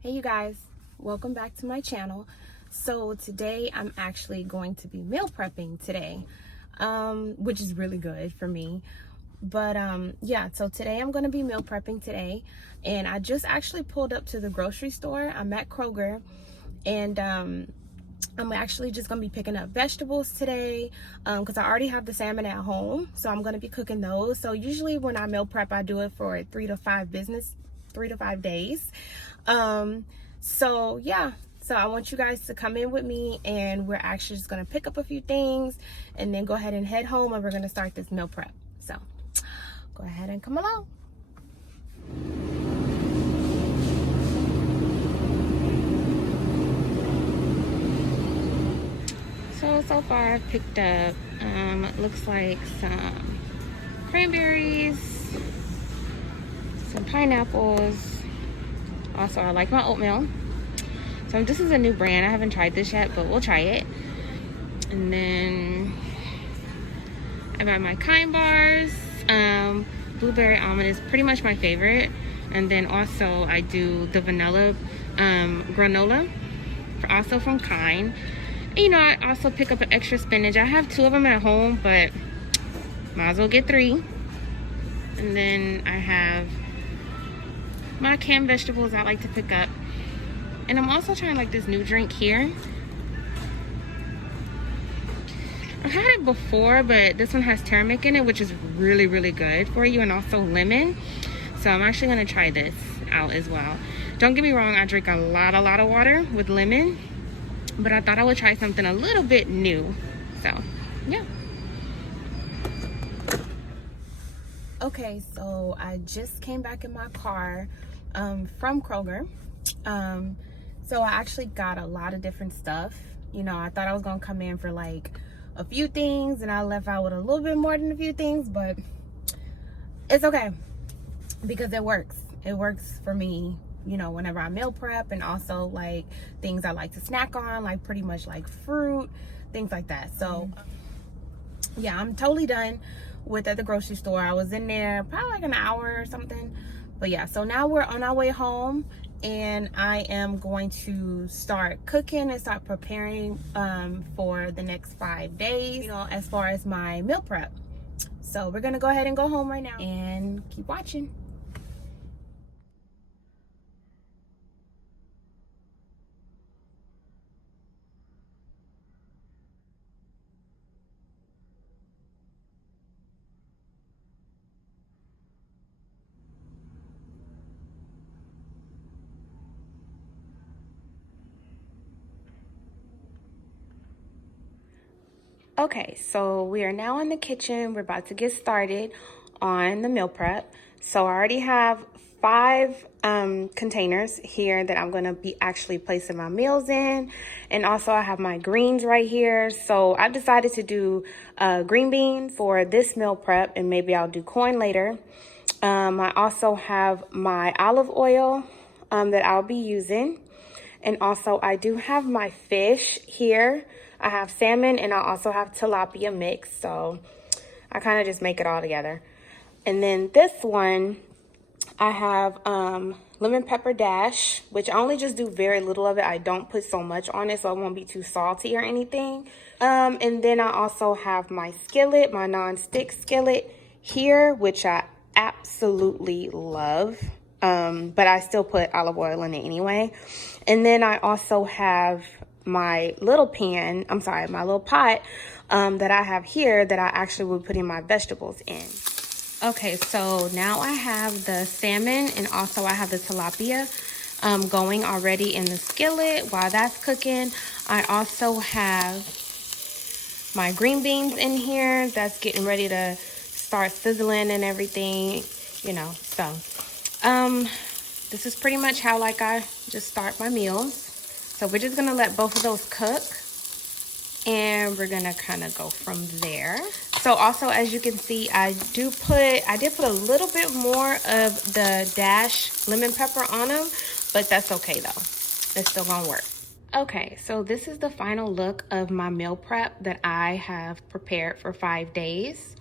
Hey you guys, welcome back to my channel. So today I'm actually going to be meal prepping today, which is really good for me. But yeah, so today I'm going to be meal prepping today, and I just actually pulled up to the grocery store. I'm at Kroger, and I'm actually just going to be picking up vegetables today because I already have the salmon at home, so I'm going to be cooking those. So usually when I meal prep, I do it for 3 to 5 days. So yeah, so I want you guys to come in with me, and we're actually just going to pick up a few things and then go ahead and head home, and we're going to start this meal prep. So go ahead and come along. So far I've picked up, it looks like some cranberries, some pineapples. Also, I like my oatmeal. So this is a new brand. I haven't tried this yet, but we'll try it. And then I got my Kind bars. Blueberry almond is pretty much my favorite. And then also I do the vanilla granola, also from Kind. And, you know, I also pick up an extra spinach. I have 2 of them at home, but might as well get 3. And then I have my canned vegetables I like to pick up. And I'm also trying like this new drink here. I've had it before, but this one has turmeric in it, which is really, really good for you, and also lemon. So I'm actually gonna try this out as well. Don't get me wrong, I drink a lot of water with lemon, but I thought I would try something a little bit new. So, yeah. Okay, so I just came back in my car from Kroger. So I actually got a lot of different stuff. You know, I thought I was gonna come in for like a few things, and I left out with a little bit more than a few things, but it's okay because it works. It works for me, you know, whenever I meal prep, and also like things I like to snack on, like pretty much like fruit, things like that. So yeah, I'm totally done with at the grocery store. I was in there probably like an hour or something. But yeah, so now we're on our way home, and I am going to start cooking and start preparing for the next 5 days, you know, as far as my meal prep. So we're gonna go ahead and go home right now and keep watching. Okay, so we are now in the kitchen. We're about to get started on the meal prep. So I already have 5 containers here that I'm gonna be actually placing my meals in. And also I have my greens right here. So I decided to do green beans for this meal prep, and maybe I'll do corn later. I also have my olive oil that I'll be using. And also I do have my fish here. I have salmon, and I also have tilapia mixed. So I kind of just make it all together. And then this one, I have lemon pepper dash, which I only just do very little of it. I don't put so much on it, so it won't be too salty or anything. And then I also have my skillet, my non-stick skillet here, which I absolutely love. But I still put olive oil in it anyway. And then I also have my little pan, my little pot that I have here that I actually would put in my vegetables in. Okay, so now I have the salmon, and also I have the tilapia going already in the skillet. While that's cooking, I also have my green beans in here that's getting ready to start sizzling and everything, you know. So this is pretty much how like I just start my meals. So we're just gonna let both of those cook, and we're gonna kind of go from there. So also, as you can see, I did put a little bit more of the dash lemon pepper on them, but that's okay though. It's still gonna work. Okay, so this is the final look of my meal prep that I have prepared for 5 days.